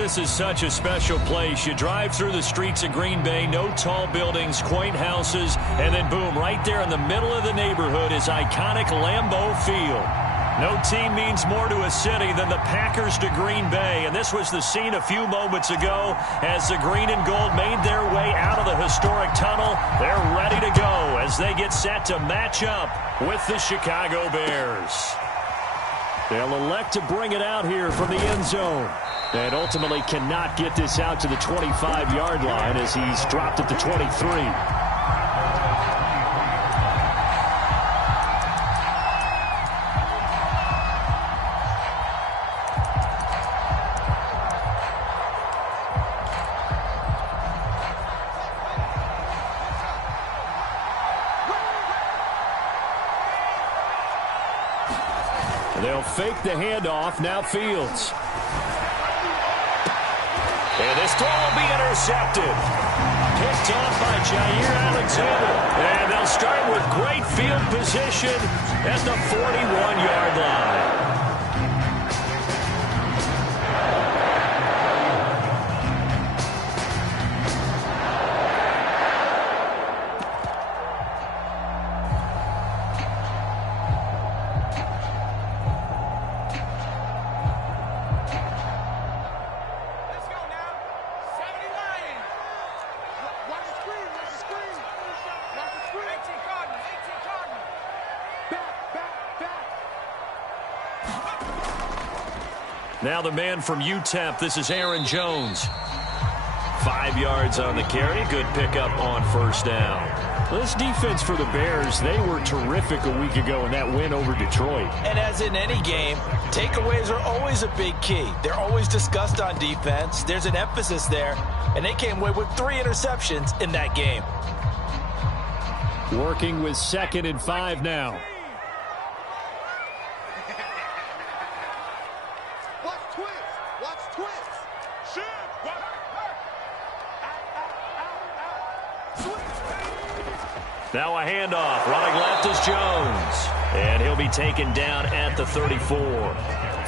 this is such a special place. You drive through the streets of Green Bay, no tall buildings, quaint houses, and then boom, right there in the middle of the neighborhood is iconic Lambeau Field. No team means more to a city than the Packers to Green Bay, and this was the scene a few moments ago as the green and gold made their way out of the historic tunnel. They're ready to go as they get set to match up with the Chicago Bears. They'll elect to bring it out here from the end zone. And ultimately cannot get this out to the 25-yard line as he's dropped at the 23. They'll fake the handoff. Now Fields. And this throw will be intercepted. Picked off by Jair Alexander. And they'll start with great field position at the 41-yard line. Now the man from UTEP, this is Aaron Jones. 5 yards on the carry. Good pickup on first down. This defense for the Bears, they were terrific a week ago in that win over Detroit. And as in any game, takeaways are always a big key. They're always discussed on defense. There's an emphasis there, and they came away with 3 interceptions in that game. Working with 2nd and 5 now. Now a handoff. Running left is Jones. And he'll be taken down at the 34.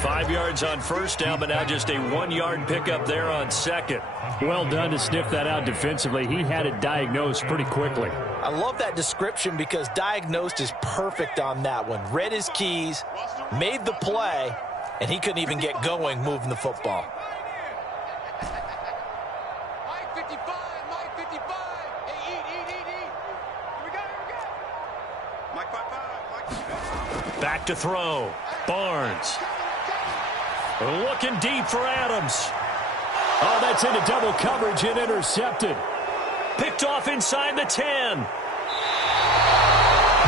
5 yards on first down, but now just a 1-yard pickup there on second. Well done to sniff that out defensively. He had it diagnosed pretty quickly. I love that description because diagnosed is perfect on that one. Read his keys, made the play, and he couldn't even get going moving the football. Back to throw. Barnes. Looking deep for Adams. Oh, that's into double coverage and intercepted. Picked off inside the 10.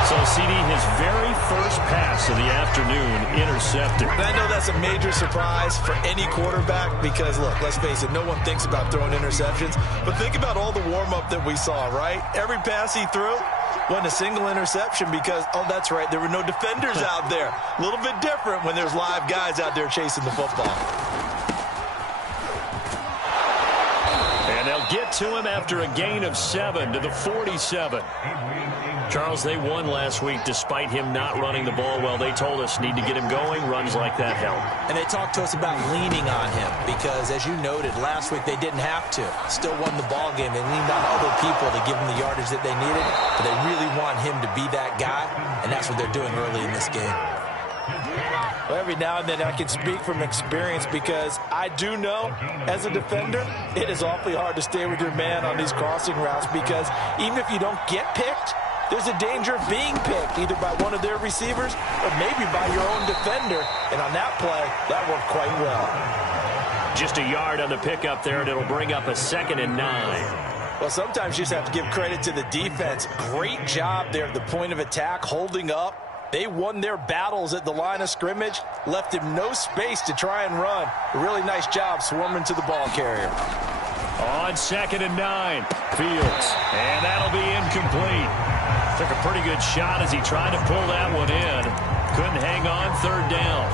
So, CD, his very first pass of the afternoon intercepted. And I know that's a major surprise for any quarterback because, look, let's face it, no one thinks about throwing interceptions. But think about all the warm-up that we saw, right? Every pass he threw wasn't a single interception because, oh, that's right, there were no defenders out there. A little bit different when there's live guys out there chasing the football. And they'll get to him after a gain of 7 to the 47. Charles, they won last week despite him not running the ball well. They told us need to get him going. Runs like that help. And they talked to us about leaning on him because, as you noted, last week they didn't have to. Still won the ball game. They leaned on other people to give them the yardage that they needed. But they really want him to be that guy, and that's what they're doing early in this game. Well, every now and then I can speak from experience because I do know, as a defender, it is awfully hard to stay with your man on these crossing routes because even if you don't get picked, there's a danger of being picked either by one of their receivers or maybe by your own defender. And on that play, that worked quite well. Just a yard on the pickup there, and it'll bring up a 2nd and 9. Well, sometimes you just have to give credit to the defense. Great job there at the point of attack, holding up. They won their battles at the line of scrimmage, left him no space to try and run. A really nice job swarming to the ball carrier. On 2nd and 9, Fields. And that'll be incomplete. Took a pretty good shot as he tried to pull that one in. Couldn't hang on 3rd down.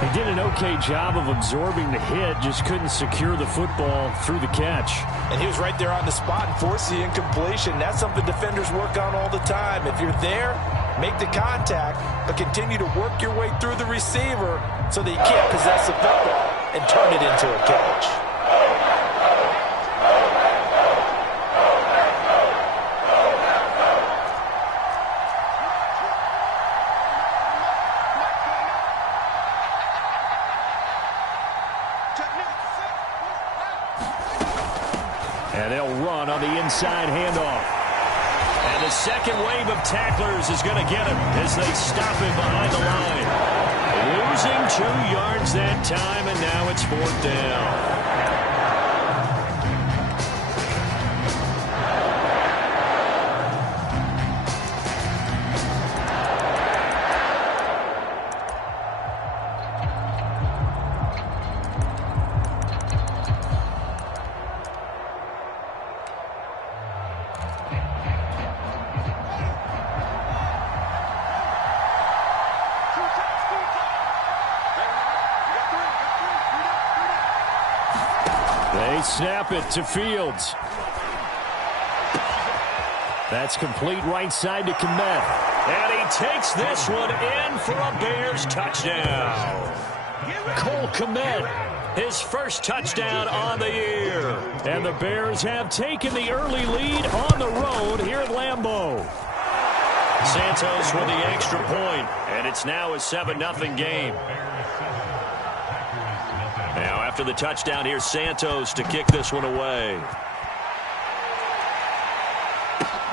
He did an okay job of absorbing the hit, just couldn't secure the football through the catch. And he was right there on the spot and forced the incompletion. That's something defenders work on all the time. If you're there, make the contact, but continue to work your way through the receiver so that you can't possess the football and turn it into a catch. on the inside handoff. And the second wave of tacklers is going to get him as they stop him behind the line. Losing 2 yards that time, and now it's 4th down. They snap it to Fields. That's complete right side to Kmet. And he takes this one in for a Bears touchdown. Cole Kmet, his first touchdown on the year. And the Bears have taken the early lead on the road here at Lambeau. Santos with the extra point, and it's now a 7-0 game. Now, after the touchdown, here's Santos to kick this one away.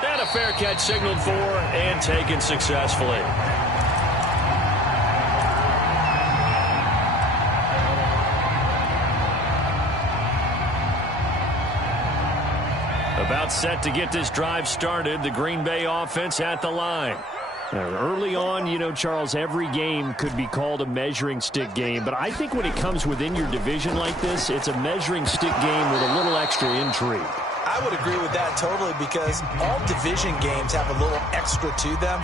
And a fair catch signaled for and taken successfully. About set to get this drive started, the Green Bay offense at the line. Early on, you know, Charles, every game could be called a measuring stick game, but I think when it comes within your division like this, it's a measuring stick game with a little extra intrigue. I would agree with that totally because all division games have a little extra to them.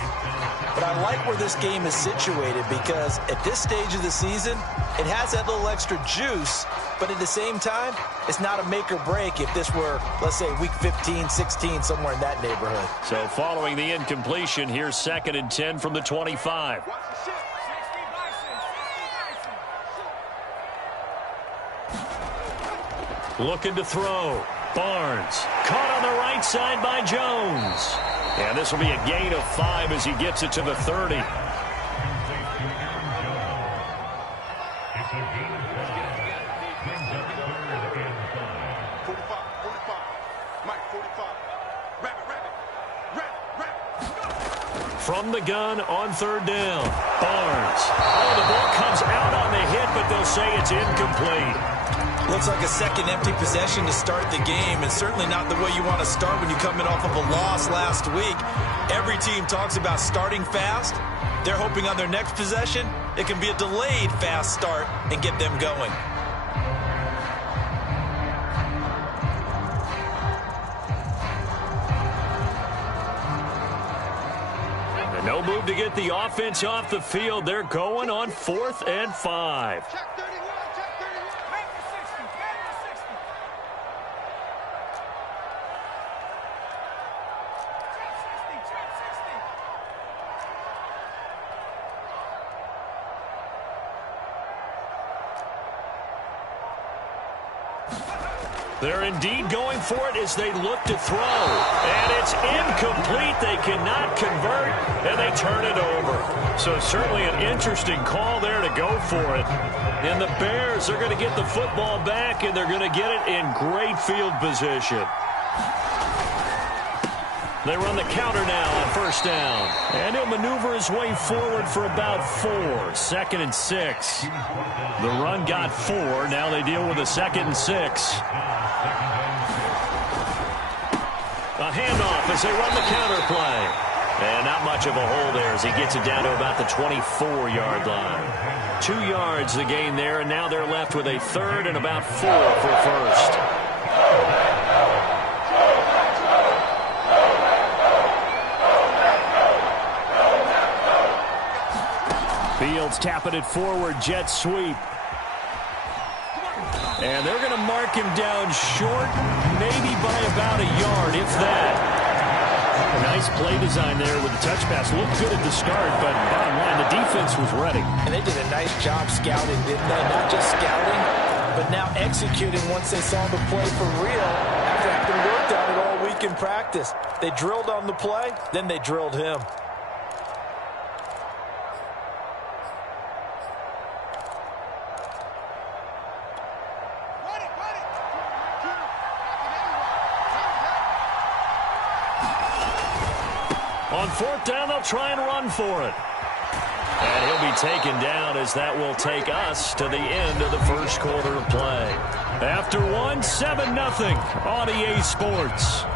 But I like where this game is situated because at this stage of the season, it has that little extra juice, but at the same time, it's not a make or break if this were, let's say, week 15, 16, somewhere in that neighborhood. So following the incompletion, here's 2nd and 10 from the 25. Looking to throw. Barnes caught on the right side by Jones. And this will be a gain of 5 as he gets it to the 30. From the gun on 3rd down. Barnes. Oh, the ball comes out on the hit, but they'll say it's incomplete. Looks like a second empty possession to start the game, and certainly not the way you want to start when you come in off of a loss last week. Every team talks about starting fast. They're hoping on their next possession, it can be a delayed fast start and get them going. And no move to get the offense off the field. They're going on 4th and 5. They're indeed going for it as they look to throw. And it's incomplete. They cannot convert, and they turn it over. So certainly an interesting call there to go for it. And the Bears are going to get the football back, and they're going to get it in great field position. They run the counter now on 1st down. And he'll maneuver his way forward for about 4. 2nd and 6. The run got 4. Now they deal with a 2nd and 6. A handoff as they run the counter play. And not much of a hole there as he gets it down to about the 24-yard line. 2 yards the gain there, and now they're left with a 3rd and about 4 for 1st. Fields tapping it forward, jet sweep. And they're going to mark him down short, maybe by about a yard, if that. A nice play design there with the touch pass. Looked good at the start, but bottom line, the defense was ready. And they did a nice job scouting, didn't they? Not just scouting, but now executing once they saw the play for real after having worked on it all week in practice. They drilled on the play, then they drilled him. On fourth down, they'll try and run for it. And he'll be taken down as that will take us to the end of the first quarter of play. After one, 7-0 on EA Sports.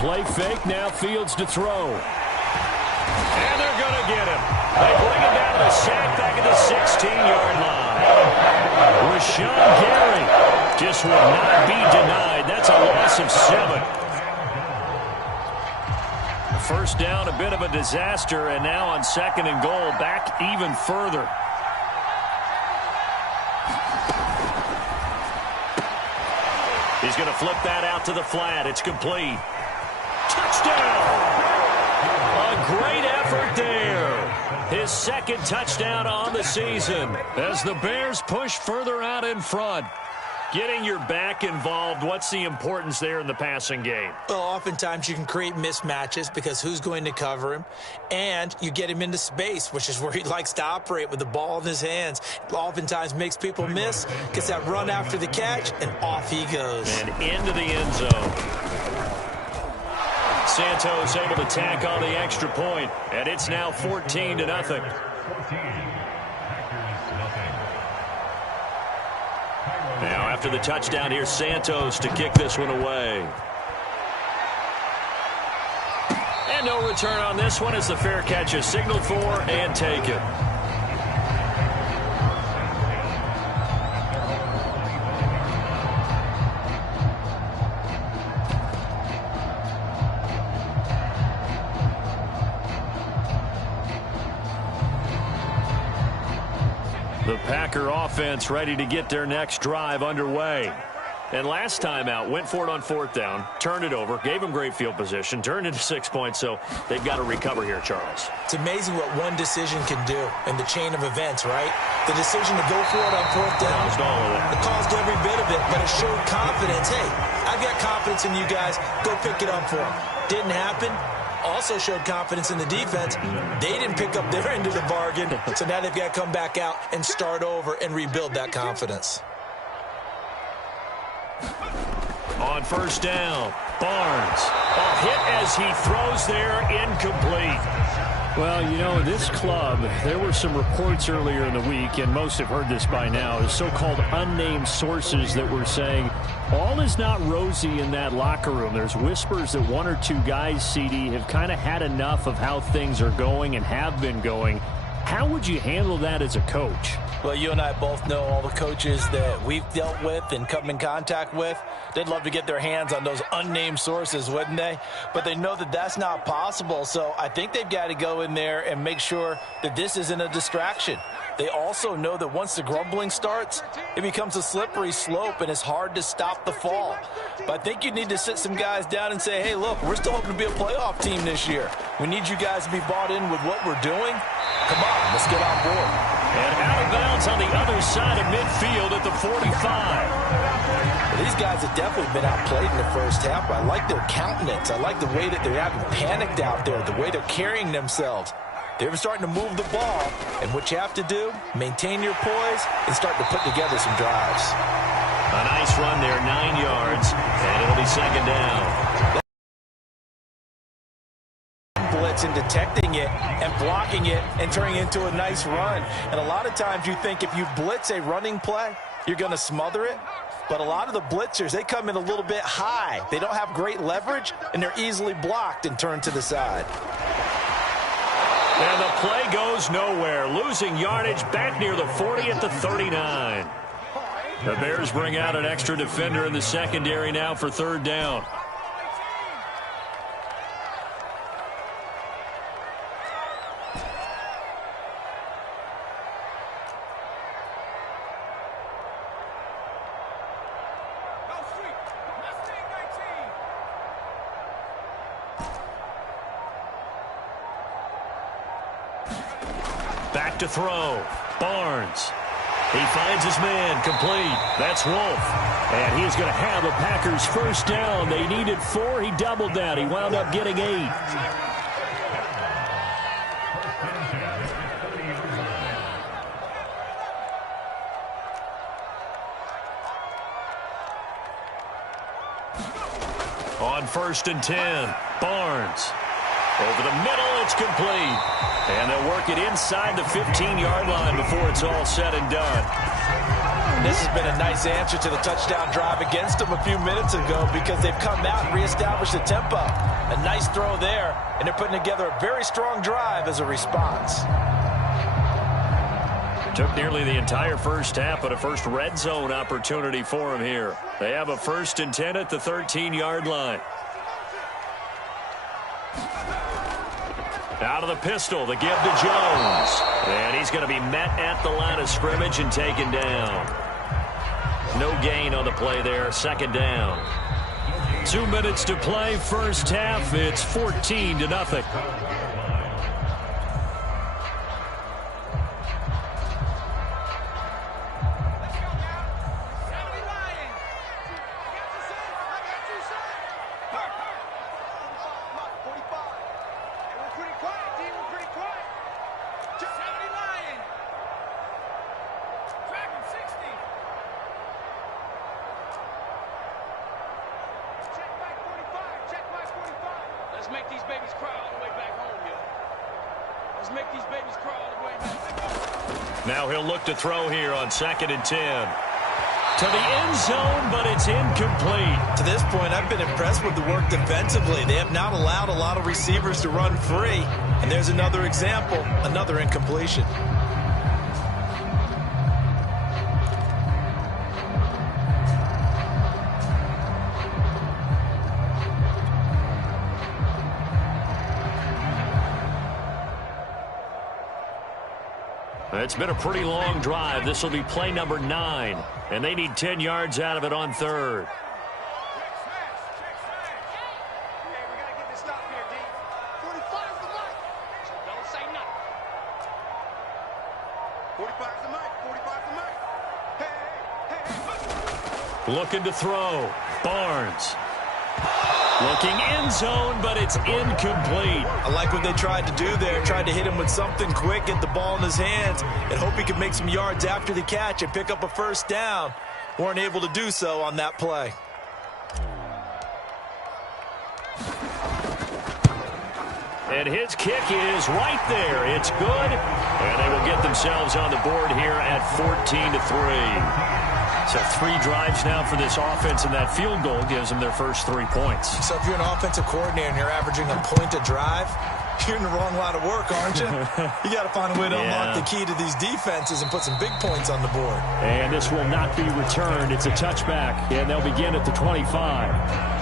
Play fake, now Fields to throw. And they're going to get him. They bring him down to the sack back at the 16-yard line. Rashawn Gary just would not be denied. That's a loss of 7. First down, a bit of a disaster, and now on second and goal, back even further. He's going to flip that out to the flat. It's complete. Touchdown! A great effort there. His second touchdown on the season as the Bears push further out in front. Getting your back involved, what's the importance there in the passing game? Well, oftentimes you can create mismatches because who's going to cover him? And you get him into space, which is where he likes to operate with the ball in his hands. Oftentimes makes people miss, gets that run after the catch, and off he goes. And into the end zone. Santos able to tack on the extra point, and it's now 14-0. Now after the touchdown, here's Santos to kick this one away. And no return on this one as the fair catch is signaled for and taken. The Packer offense ready to get their next drive underway. And last time out, went for it on fourth down, turned it over, gave them great field position, turned into 6 points, so they've got to recover here, Charles. It's amazing what one decision can do in the chain of events, right? The decision to go for it on fourth down, it caused every bit of it, but it showed confidence. Hey, I've got confidence in you guys. Go pick it up for them. Didn't happen. Also showed confidence in the defense. They didn't pick up their end of the bargain, so now they've got to come back out and start over and rebuild that confidence. On first down, Barnes. A hit as he throws there, incomplete. Well, you know, this club, there were some reports earlier in the week, and most have heard this by now, is so-called unnamed sources that were saying all is not rosy in that locker room. There's whispers that one or two guys, CD, have kind of had enough of how things are going and have been going. How would you handle that as a coach? Well, you and I both know all the coaches that we've dealt with and come in contact with. They'd love to get their hands on those unnamed sources, wouldn't they? But they know that that's not possible, so I think they've got to go in there and make sure that this isn't a distraction. They also know that once the grumbling starts, it becomes a slippery slope, and it's hard to stop the fall. But I think you need to sit some guys down and say, hey, look, we're still hoping to be a playoff team this year. We need you guys to be bought in with what we're doing. Come on, let's get on board. And out of bounds on the other side of midfield at the 45. These guys have definitely been outplayed in the first half, but I like their countenance. I like the way that they're having panicked out there, the way they're carrying themselves. They're starting to move the ball, and what you have to do, maintain your poise and start to put together some drives. A nice run there, 9 yards, and it'll be second down. Blitz and detecting it and blocking it and turning it into a nice run. And a lot of times you think if you blitz a running play, you're going to smother it. But a lot of the blitzers, they come in a little bit high. They don't have great leverage, and they're easily blocked and turned to the side. And the play goes nowhere. Losing yardage back near the 40 at the 39. The Bears bring out an extra defender in the secondary now for third down. Back to throw. Barnes. He finds his man complete. That's Wolf. And he is going to have the Packers first down. They needed 4. He doubled that. He wound up getting 8. On 1st and 10, Barnes. Over the middle, it's complete. And they'll work it inside the 15-yard line before it's all said and done. This has been a nice answer to the touchdown drive against them a few minutes ago because they've come out and reestablished the tempo. A nice throw there, and they're putting together a very strong drive as a response. Took nearly the entire first half, but a first red zone opportunity for him here. They have a 1st and 10 at the 13-yard line. Out of the pistol, the give to Jones. And he's going to be met at the line of scrimmage and taken down. No gain on the play there, 2nd down. 2 minutes to play, first half. It's 14-0. Now he'll look to throw here on 2nd and 10. To the end zone, but it's incomplete. To this point, I've been impressed with the work defensively. They have not allowed a lot of receivers to run free. And there's another example, another incompletion. It's been a pretty long drive. This will be play number 9. And they need 10 yards out of it on 3rd. Looking to throw. Barnes. Looking end zone, but it's incomplete. I like what they tried to do there. Tried to hit him with something quick, get the ball in his hands, and hope he could make some yards after the catch and pick up a first down. Weren't able to do so on that play. And his kick is right there. It's good. And they will get themselves on the board here at 14-3. So 3 drives now for this offense, and that field goal gives them their first 3 points. So if you're an offensive coordinator and you're averaging a point a drive, you're in the wrong line of work, aren't you? You got to find a way to unlock the key to these defenses and put some big points on the board. And this will not be returned. It's a touchback, and they'll begin at the 25.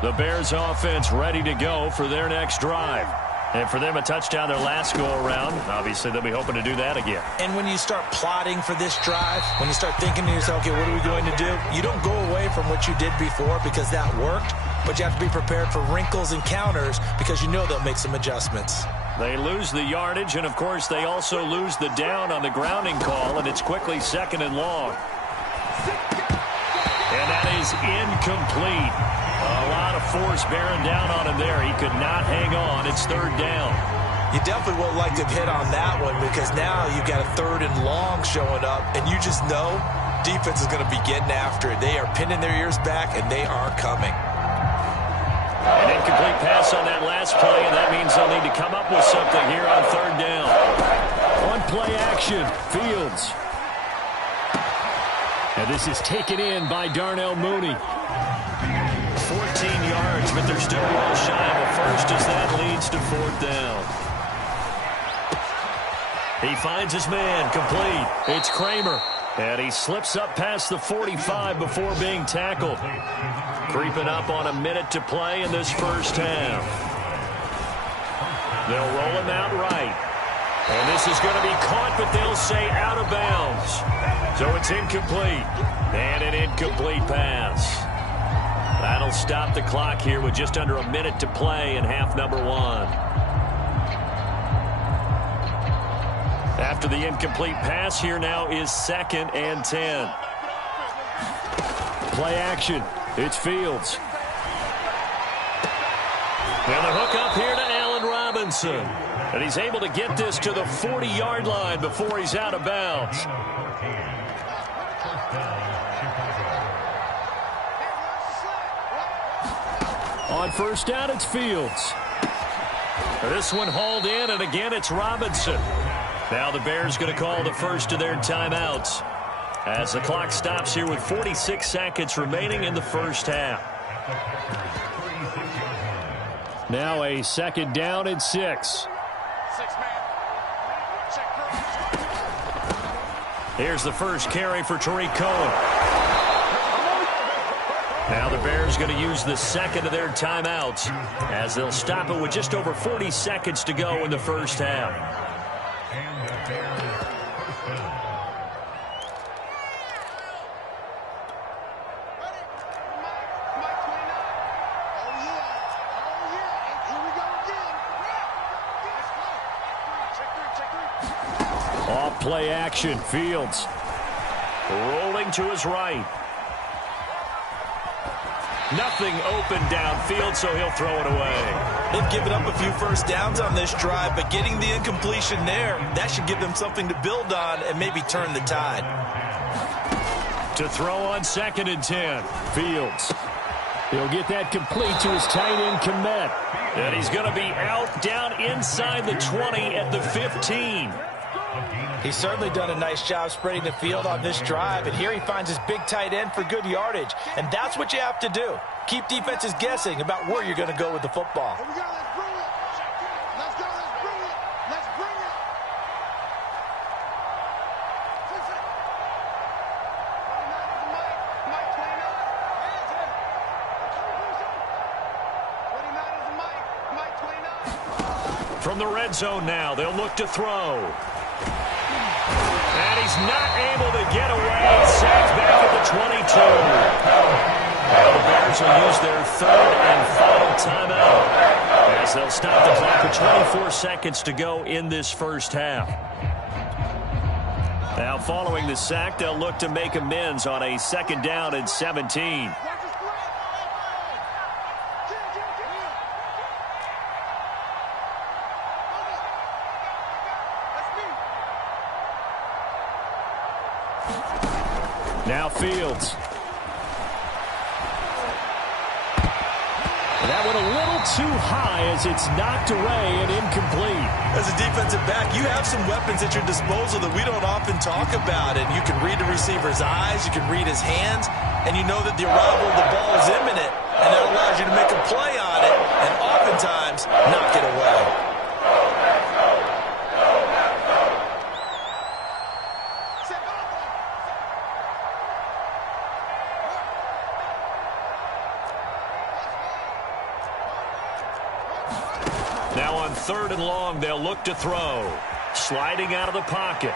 The Bears offense ready to go for their next drive. And for them, a touchdown their last go-around. Obviously, they'll be hoping to do that again. And when you start plotting for this drive, when you start thinking to yourself, okay, what are we going to do? You don't go away from what you did before because that worked, but you have to be prepared for wrinkles and counters because you know they'll make some adjustments. They lose the yardage, and, of course, they also lose the down on the grounding call, and it's quickly 2nd and long. And that is incomplete. A lot of force bearing down on him there. He could not hang on. It's 3rd down. You definitely would like to hit on that one because now you've got a 3rd and long showing up, and you just know defense is going to be getting after it. They are pinning their ears back, and they are coming. An incomplete pass on that last play, and that means they'll need to come up with something here on 3rd down. One play action. Fields. And this is taken in by Darnell Mooney. 14 yards, but they're still well shy of a first as that leads to 4th down. He finds his man complete. It's Kramer. And he slips up past the 45 before being tackled. Creeping up on a minute to play in this first half. They'll roll him out right. And this is going to be caught, but they'll say out of bounds. So it's incomplete. And an incomplete pass. That'll stop the clock here with just under a minute to play in half number one. After the incomplete pass, here now is 2nd and 10. Play action. It's Fields. And the hook up here to Allen Robinson. And he's able to get this to the 40-yard line before he's out of bounds. On first down, it's Fields. This one hauled in, and again, it's Robinson. Now the Bears going to call the first of their timeouts as the clock stops here with 46 seconds remaining in the first half. Now a 2nd down and 6. Here's the first carry for Tariq Cohen. Now the Bears going to use the second of their timeouts as they'll stop it with just over 40 seconds to go in the first half. Off play action, Fields rolling to his right. Nothing open downfield, so he'll throw it away. They've given up a few first downs on this drive, but getting the incompletion there, that should give them something to build on and maybe turn the tide. To throw on 2nd and 10, Fields. He'll get that complete to his tight end, Kmet. And he's going to be out down inside the 20 at the 15. He's certainly done a nice job spreading the field on this drive, and here he finds his big tight end for good yardage. And that's what you have to do. Keep defenses guessing about where you're going to go with the football. Here we go, let's bring it. Let's go, let's bring it. Let's bring it. From the red zone now, they'll look to throw. And he's not able to get away. Sacked back at the 22. Now the Bears will use their 3rd and final timeout as they'll stop the clock with 24 seconds to go in this first half. Now following the sack, they'll look to make amends on a 2nd down and 17. Now Fields. That one a little too high as it's knocked away and incomplete. As a defensive back, you have some weapons at your disposal that we don't often talk about. And you can read the receiver's eyes, you can read his hands, and you know that the arrival of the ball is imminent. And that allows you to make a play on it and oftentimes knock it away. Now on 3rd and long, they'll look to throw. Sliding out of the pocket.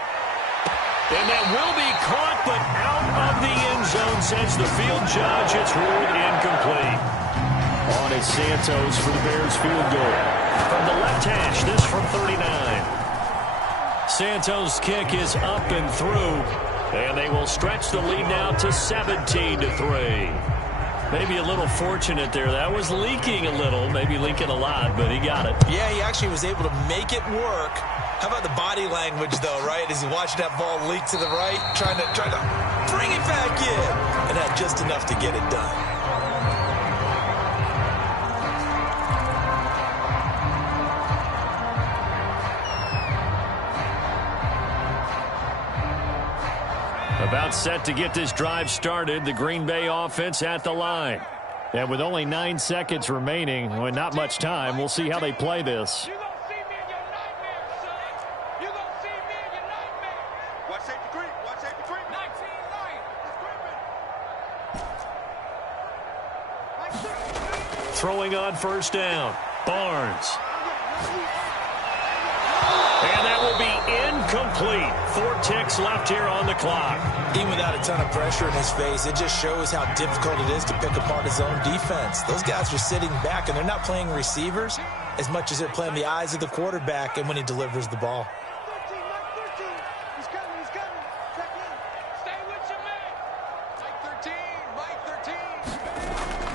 And that will be caught, but out of the end zone since the field judge. It's ruled incomplete. On is Santos for the Bears field goal. From the left hash, this from 39. Santos' kick is up and through. And they will stretch the lead now to 17-3. Maybe a little fortunate there. That was leaking a little, maybe leaking a lot, but he got it. Yeah, he actually was able to make it work. How about the body language, though, right? As he watched that ball leak to the right, trying to bring it back in. And had just enough to get it done. About set to get this drive started, the Green Bay offense at the line. And with only 9 seconds remaining, well, not much time, we'll see how they play this. You're going to see me in your nightmare, son. You're going to see me in your nightmare. Watch safety creep. Watch safety creep. 19 line. throwing on first down. Barnes. And that will be incomplete. 4 ticks left here on the clock. Even without a ton of pressure in his face, it just shows how difficult it is to pick apart his own defense. Those guys are sitting back, and they're not playing receivers as much as they're playing the eyes of the quarterback and when he delivers the ball.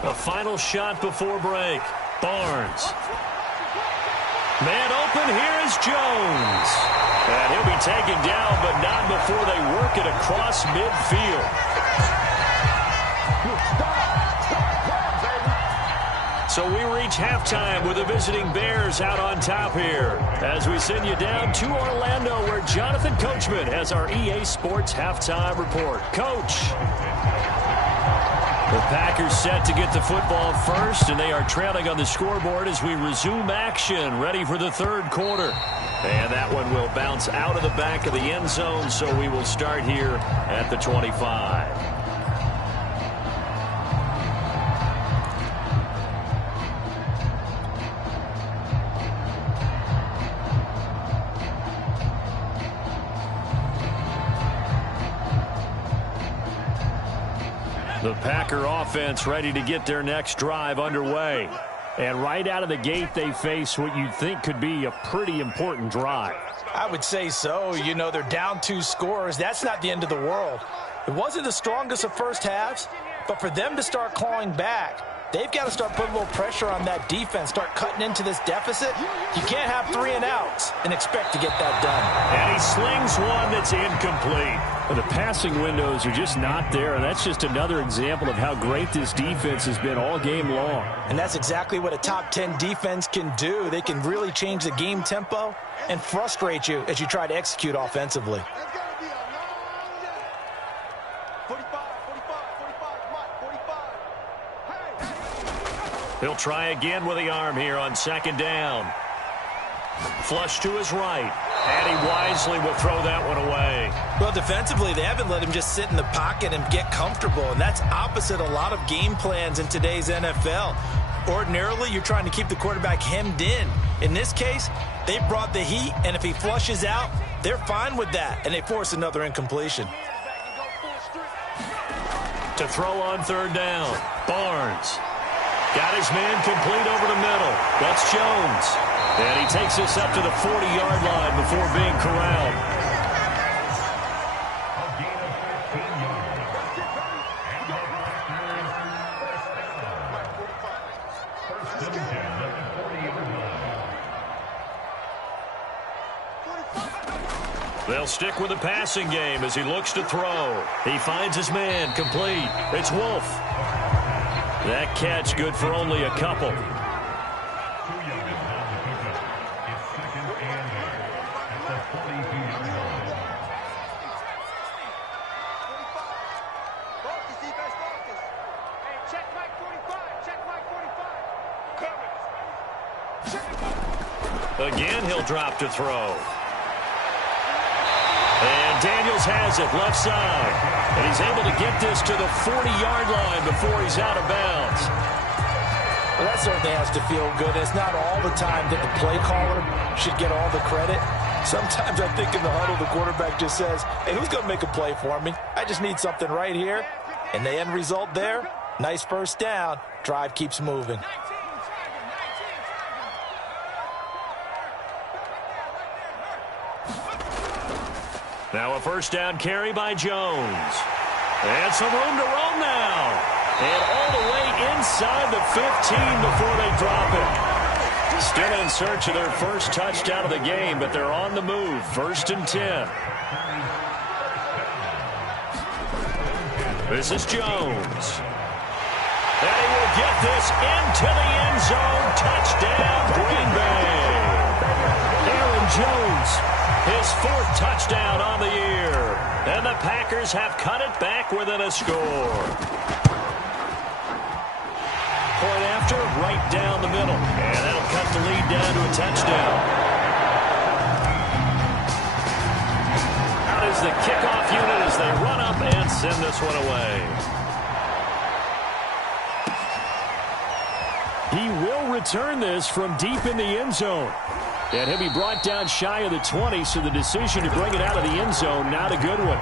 A final shot before break. Barnes. Man open, here is Jones. And he'll be taken down, but not before they work it across midfield. So we reach halftime with the visiting Bears out on top here. As we send you down to Orlando, where Jonathan Coachman has our EA Sports halftime report. Coach. The Packers set to get the football first, and they are trailing on the scoreboard as we resume action, ready for the third quarter. And that one will bounce out of the back of the end zone, so we will start here at the 25. The Packer offense ready to get their next drive underway. And right out of the gate, they face what you'd think could be a pretty important drive. I would say so. You know, they're down 2 scores. That's not the end of the world. It wasn't the strongest of first halves, but for them to start clawing back, they've got to start putting a little pressure on that defense, start cutting into this deficit. You can't have 3 and outs and expect to get that done. And he slings one that's incomplete. The passing windows are just not there, and that's just another example of how great this defense has been all game long. And that's exactly what a top 10 defense can do. They can really change the game tempo and frustrate you as you try to execute offensively. He'll try again with the arm here on second down. Flush to his right. And he wisely will throw that one away. Well, defensively, they haven't let him just sit in the pocket and get comfortable. And that's opposite a lot of game plans in today's NFL. Ordinarily, you're trying to keep the quarterback hemmed in. In this case, they brought the heat, and if he flushes out, they're fine with that, and they force another incompletion. To throw on third down, Barnes. Got his man complete over the middle. That's Jones. And he takes us up to the 40-yard line before being corralled. They'll stick with the passing game as he looks to throw. He finds his man complete. It's Wolf. That catch good for only a couple. Again, he'll drop to throw. And Daniels has it left side. And he's able to get this to the 40-yard line before he's out of bounds. Well, that certainly has to feel good. It's not all the time that the play caller should get all the credit. Sometimes I think in the huddle, the quarterback just says, hey, who's going to make a play for me? I just need something right here. And the end result there, nice first down. Drive keeps moving. Now a first down carry by Jones. And some room to roam now. And all the way inside the 15 before they drop it. Still in search of their first touchdown of the game, but they're on the move. 1st and 10. This is Jones. And he will get this into the end zone. Touchdown, Green Bay. Aaron Jones. His 4th touchdown on the year. And the Packers have cut it back within a score. Point after, right down the middle. And that'll cut the lead down to a touchdown. Out is the kickoff unit as they run up and send this one away. He will return this from deep in the end zone. And he'll be brought down shy of the 20, so the decision to bring it out of the end zone, not a good one.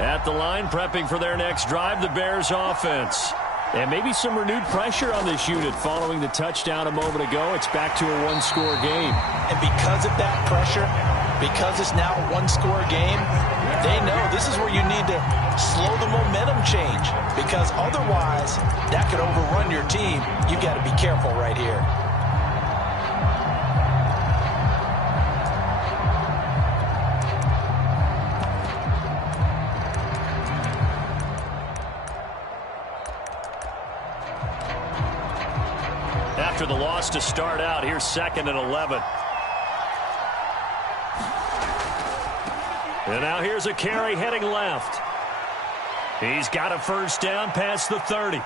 At the line, prepping for their next drive, the Bears offense. And maybe some renewed pressure on this unit following the touchdown a moment ago. It's back to a one-score game. And because of that pressure, because it's now a one-score game, they know this is where you need to slow the momentum change, because otherwise that could overrun your team. You've got to be careful right here. After the loss to start out, here's 2nd and 11. And now here's a carry heading left. He's got a first down past the 30.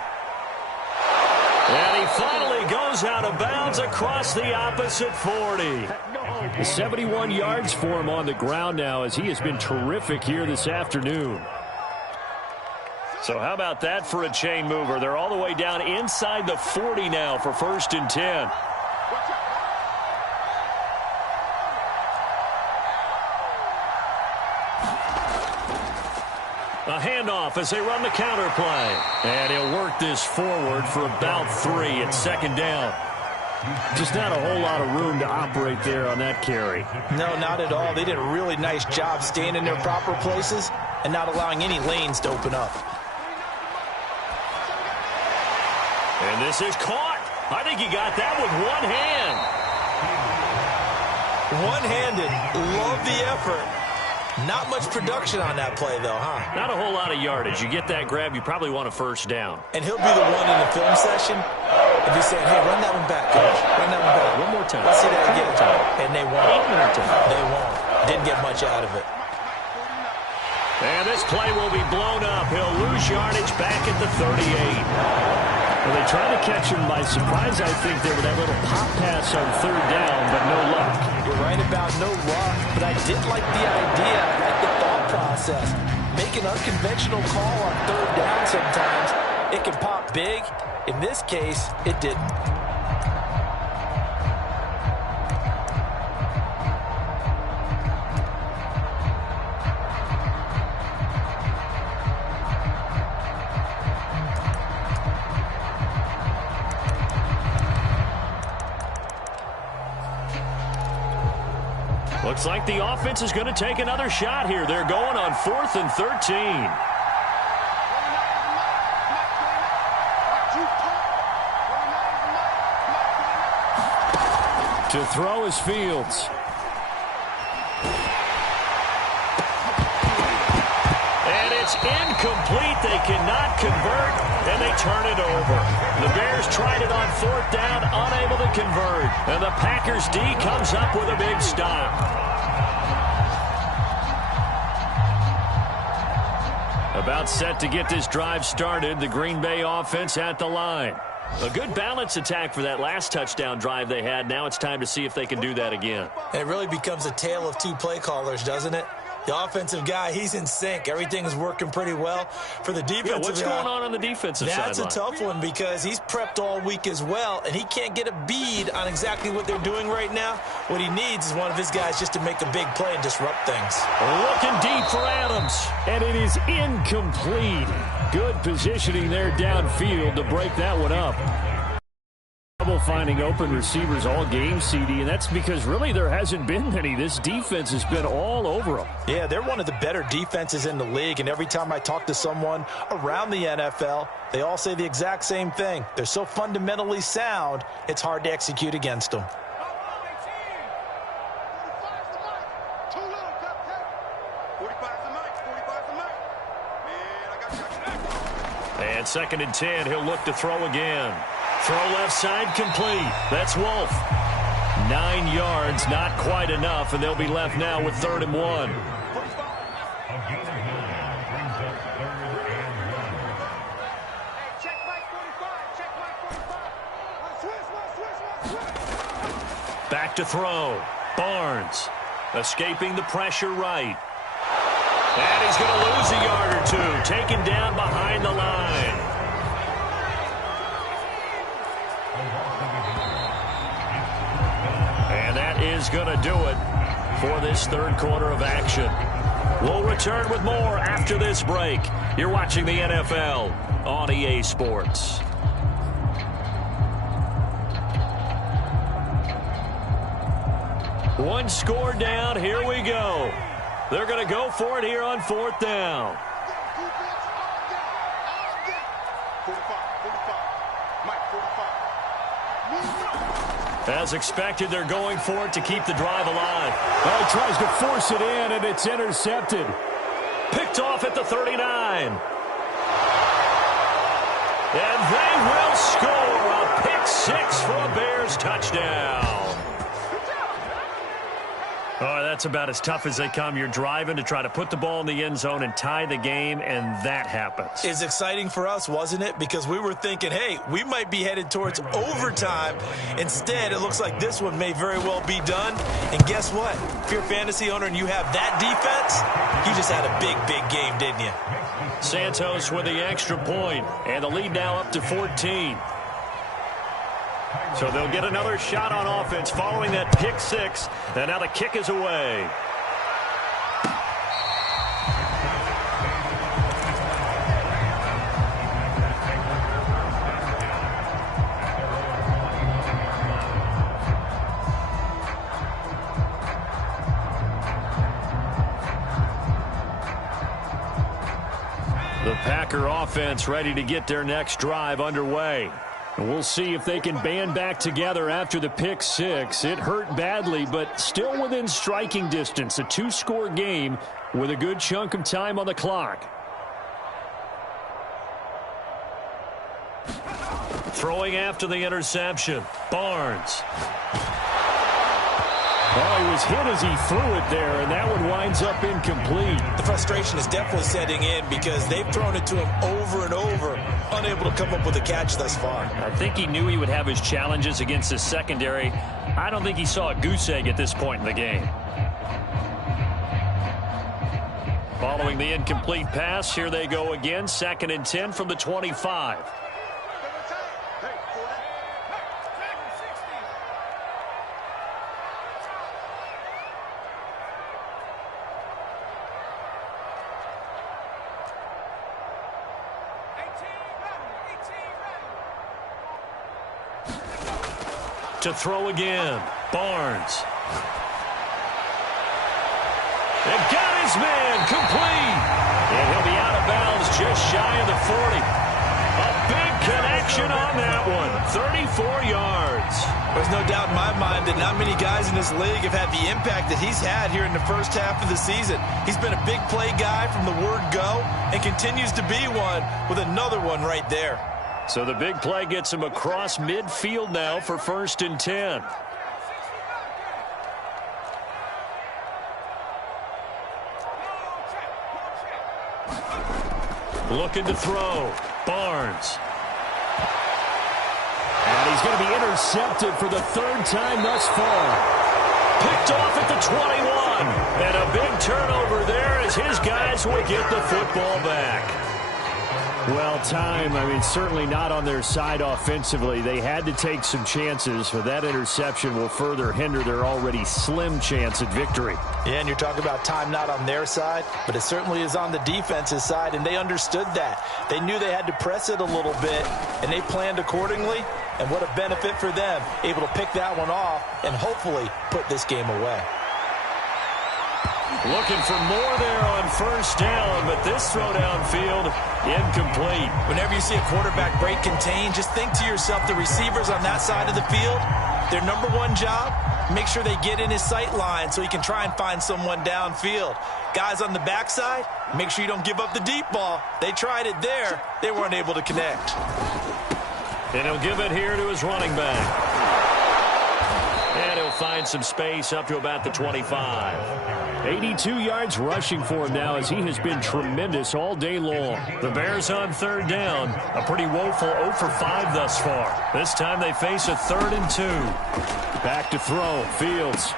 And he finally goes out of bounds across the opposite 40. 71 yards for him on the ground now, as he has been terrific here this afternoon. So how about that for a chain mover? They're all the way down inside the 40 now for 1st and 10. A handoff as they run the counter play. And he'll work this forward for about 3 at 2nd down. Just not a whole lot of room to operate there on that carry. No, not at all. They did a really nice job staying in their proper places and not allowing any lanes to open up. And this is caught. I think he got that with one hand. One-handed. Love the effort. Not much production on that play, though, huh? Not a whole lot of yardage. You get that grab, you probably want a first down. And he'll be the one in the film session if he's saying, hey, run that one back, coach. Run that one back. One more time. Let's see that again. And they won't. 8 more times. They won't. Didn't get much out of it. And this play will be blown up. He'll lose yardage back at the 38. Well, they tried to catch him by surprise, I think, there with that little pop pass on 3rd down, but no luck. You're right about no luck, but I did like the idea, like the thought process. Make an unconventional call on 3rd down sometimes. It can pop big. In this case, it didn't. Looks like the offense is going to take another shot here. They're going on 4th and 13. To throw is Fields. And it's incomplete. They cannot convert, and they turn it over. The Bears tried it on 4th down, unable to convert. And the Packers D comes up with a big stop. About set to get this drive started. The Green Bay offense at the line. A good balance attack for that last touchdown drive they had. Now it's time to see if they can do that again. It really becomes a tale of two play callers, doesn't it? The offensive guy, he's in sync. Everything is working pretty well. For the defensive guy, what's going on the defensive side? That's a tough one because he's prepped all week as well, and he can't get a bead on exactly what they're doing right now. What he needs is one of his guys just to make a big play and disrupt things. Looking deep for Adams, and it is incomplete. Good positioning there downfield to break that one up. Trouble finding open receivers all game, CD, and that's because really there hasn't been many. This defense has been all over them. Yeah, they're one of the better defenses in the league, and every time I talk to someone around the NFL, they all say the exact same thing. They're so fundamentally sound, it's hard to execute against them. And 2nd and 10, he'll look to throw again. Throw left side complete. That's Wolf. 9 yards, not quite enough, and they'll be left now with 3rd and 1. Back to throw. Barnes escaping the pressure right. And he's going to lose a yard or two, taken down behind the line. And that is going to do it for this third quarter of action. We'll return with more after this break. You're watching the NFL on EA Sports. One score down. Here we go. They're going to go for it here on fourth down. As expected, they're going for it to keep the drive alive. Well, he tries to force it in, and it's intercepted. Picked off at the 39. And they will score a pick six for a Bears touchdown. Oh, that's about as tough as they come. You're driving to try to put the ball in the end zone and tie the game, and that happens. It's exciting for us, wasn't it? Because we were thinking, hey, we might be headed towards overtime. Instead, it looks like this one may very well be done. And guess what? If you're a fantasy owner and you have that defense, you just had a big, big game, didn't you? Santos with the extra point, and the lead now up to 14. So they'll get another shot on offense following that pick six, and now the kick is away. The Packer offense ready to get their next drive underway. And we'll see if they can band back together after the pick six. It hurt badly, but still within striking distance. A two-score game with a good chunk of time on the clock. Throwing after the interception. Barnes. Well, he was hit as he threw it there, and that one winds up incomplete. The frustration is definitely setting in because they've thrown it to him over and over, unable to come up with a catch thus far. I think he knew he would have his challenges against his secondary. I don't think he saw a goose egg at this point in the game. Following the incomplete pass, here they go again. 2nd and 10 from the 25. To throw again. Barnes. And got his man complete. And he'll be out of bounds just shy of the 40. A big connection on that one. 34 yards. There's no doubt in my mind that not many guys in this league have had the impact that he's had here in the first half of the season. He's been a big play guy from the word go and continues to be one with another one right there. So the big play gets him across midfield now for 1st and 10. Looking to throw. Barnes. And he's going to be intercepted for the 3rd time thus far. Picked off at the 21. And a big turnover there as his guys will get the football back. Well, certainly not on their side offensively. They had to take some chances, but that interception will further hinder their already slim chance at victory. Yeah, and you're talking about time not on their side, but it certainly is on the defense's side, and they understood that. They knew they had to press it a little bit, and they planned accordingly, and what a benefit for them, able to pick that one off and hopefully put this game away. Looking for more there on 1st down, but this throw downfield incomplete. Whenever you see a quarterback break contain, just think to yourself, the receivers on that side of the field, their number one job, make sure they get in his sight line so he can try and find someone downfield. Guys on the backside, make sure you don't give up the deep ball. They tried it there. They weren't able to connect. And he'll give it here to his running back. And he'll find some space up to about the 25. 82 yards rushing for him now as he has been tremendous all day long. The Bears on 3rd down. A pretty woeful 0 for 5 thus far. This time they face a 3rd and 2. Back to throw. Fields.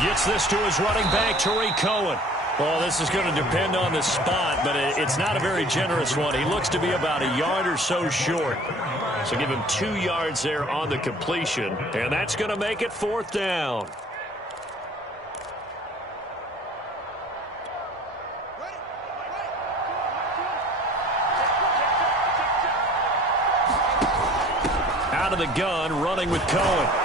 Gets this to his running back, Tariq Cohen. Well, this is going to depend on the spot, but it's not a very generous one. He looks to be about a yard or so short. So give him 2 yards there on the completion, and that's going to make it 4th down. Out of the gun, running with Cohen.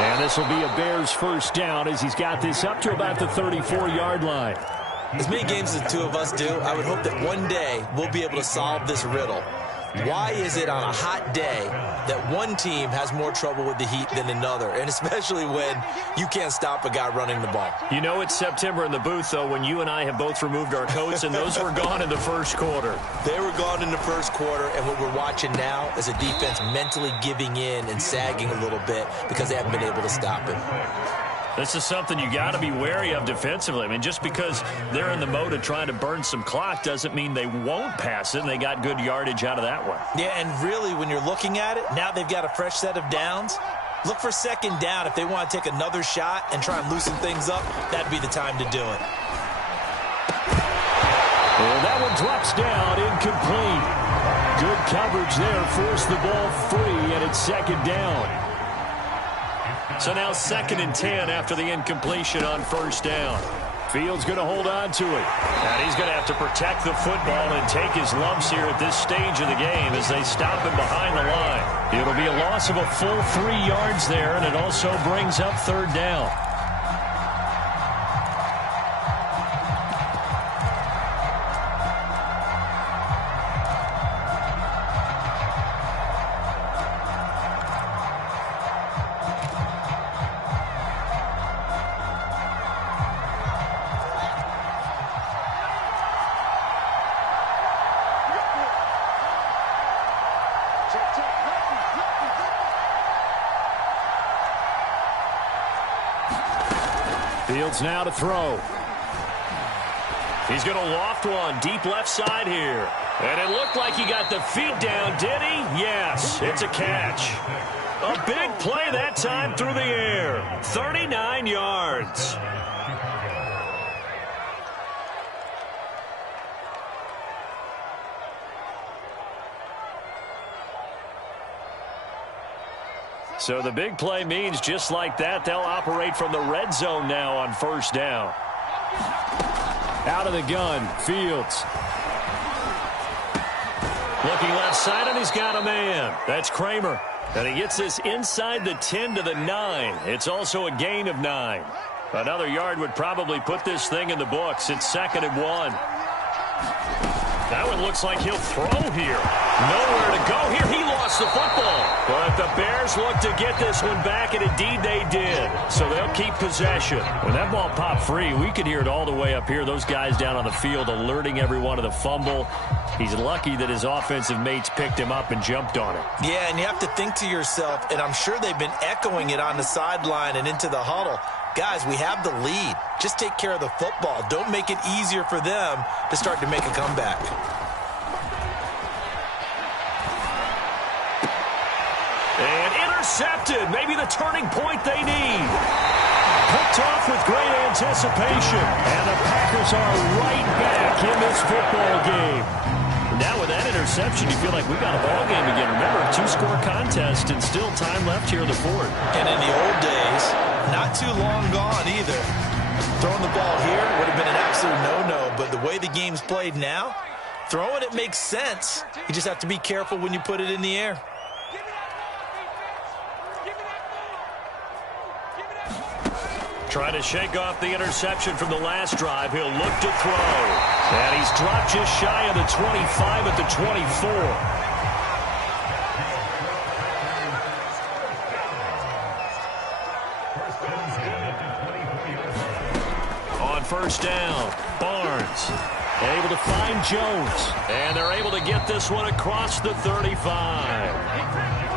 And this will be a Bears first down as he's got this up to about the 34-yard line. As many games as the two of us do, I would hope that one day we'll be able to solve this riddle. Why is it on a hot day that one team has more trouble with the heat than another, and especially when you can't stop a guy running the ball? You know it's September in the booth, though, when you and I have both removed our coats, and those were gone in the first quarter. They were gone in the first quarter, and what we're watching now is a defense mentally giving in and sagging a little bit because they haven't been able to stop him. This is something you got to be wary of defensively. I mean, just because they're in the mode of trying to burn some clock doesn't mean they won't pass it, and they got good yardage out of that one. Yeah, and really, when you're looking at it, now they've got a fresh set of downs. Look for 2nd down. If they want to take another shot and try and loosen things up, that'd be the time to do it. And that one drops down, incomplete. Good coverage there, forced the ball free, and it's 2nd down. So now 2nd and 10 after the incompletion on 1st down. Fields going to hold on to it. And he's going to have to protect the football and take his lumps here at this stage of the game as they stop him behind the line. It'll be a loss of a full 3 yards there, and it also brings up 3rd down. Fields now to throw. He's going to loft one deep left side here. And it looked like he got the feet down, did he? Yes, it's a catch. A big play that time through the air. 39 yards. So the big play means just like that, they'll operate from the red zone now on 1st down. Out of the gun, Fields. Looking left side, and he's got a man. That's Kramer. And he gets this inside the 10 to the 9. It's also a gain of 9. Another yard would probably put this thing in the books. It's 2nd and 1. That one looks like he'll throw here. Nowhere to go here. He lost the football. But the Bears look to get this one back, and indeed they did. So they'll keep possession. When that ball popped free, we could hear it all the way up here. Those guys down on the field alerting everyone of the fumble. He's lucky that his offensive mates picked him up and jumped on it. Yeah, and you have to think to yourself, and I'm sure they've been echoing it on the sideline and into the huddle. Guys, we have the lead. Just take care of the football. Don't make it easier for them to start to make a comeback. And intercepted. Maybe the turning point they need. Picked off with great anticipation. And the Packers are right back in this football game. Now with that interception, you feel like we got a ball game again. Remember, a 2-score contest and still time left here in the 4th. And in the old days, not too long gone either. Throwing the ball here would have been an absolute no-no, but the way the game's played now, throwing it makes sense. You just have to be careful when you put it in the air. Trying to shake off the interception from the last drive. He'll look to throw. And he's dropped just shy of the 25 at the 24. On 1st down, Barnes able to find Jones. And they're able to get this one across the 35.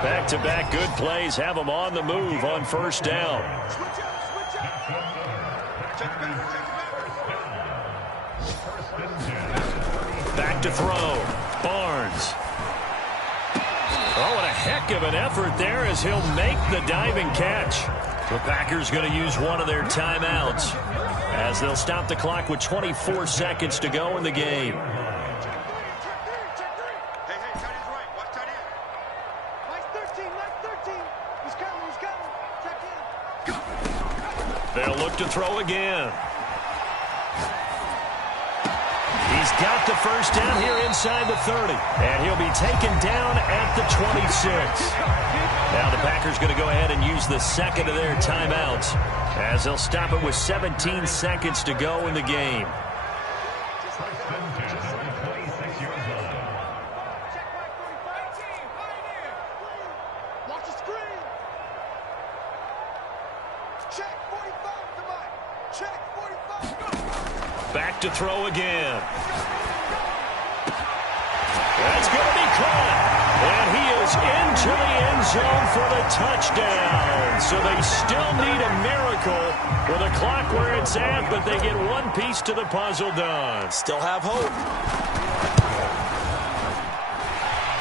Back-to-back good plays have them on the move on 1st down. Back to throw. Barnes. Oh, and a heck of an effort there as he'll make the diving catch. The Packers going to use one of their timeouts as they'll stop the clock with 24 seconds to go in the game. They'll look to throw again. He's got the first down here inside the 30. And he'll be taken down at the 26. Now the Packers going to go ahead and use the second of their timeouts as they'll stop it with 17 seconds to go in the game. Back to throw again. That's going to be caught. And he is into the end zone for the touchdown. So they still need a miracle with a clock where it's at, but they get one piece to the puzzle done. Still have hope.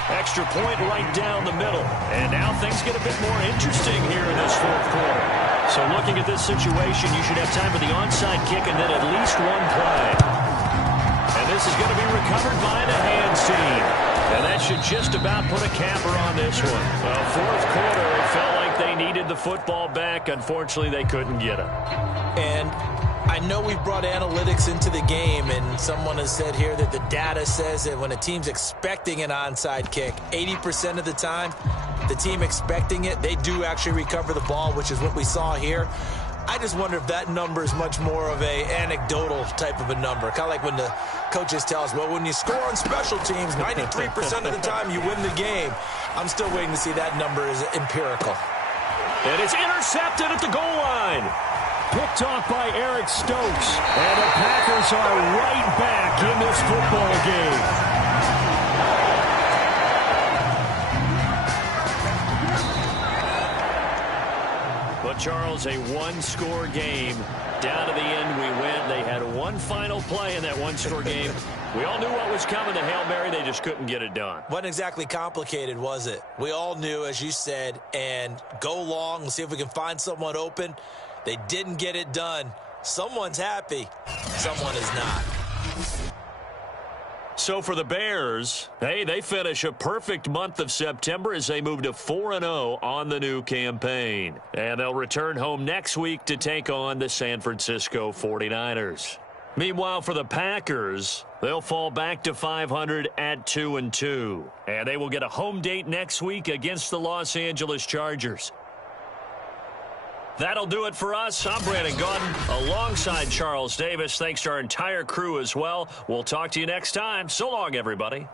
Extra point right down the middle. And now things get a bit more interesting here in this fourth quarter. So looking at this situation, you should have time for the onside kick and then at least one play. And this is going to be recovered by the hands team. And that should just about put a capper on this one. Well, fourth quarter, it felt like they needed the football back. Unfortunately, they couldn't get it. And I know we've brought analytics into the game, and someone has said here that the data says that when a team's expecting an onside kick, 80% of the time, the team expecting it, they do actually recover the ball, which is what we saw here. I just wonder if that number is much more of a anecdotal type of a number. Kind of like when the coaches tell us, well, when you score on special teams, 93% of the time you win the game. I'm still waiting to see that number is empirical. And it's intercepted at the goal line. Picked off by Eric Stokes. And the Packers are right back in this football game. But, Charles, a one-score game. Down to the end, we win. They had one final play in that one-score game. We all knew what was coming to Hail Mary. They just couldn't get it done. Wasn't exactly complicated, was it? We all knew, as you said, and go long, see if we can find someone open. They didn't get it done. Someone's happy. Someone is not. So for the Bears, hey, they finish a perfect month of September as they move to 4-0 on the new campaign. And they'll return home next week to take on the San Francisco 49ers. Meanwhile, for the Packers, they'll fall back to 500 at 2-2. And they will get a home date next week against the Los Angeles Chargers. That'll do it for us. I'm Brandon Gaudin alongside Charles Davis. Thanks to our entire crew as well. We'll talk to you next time. So long, everybody.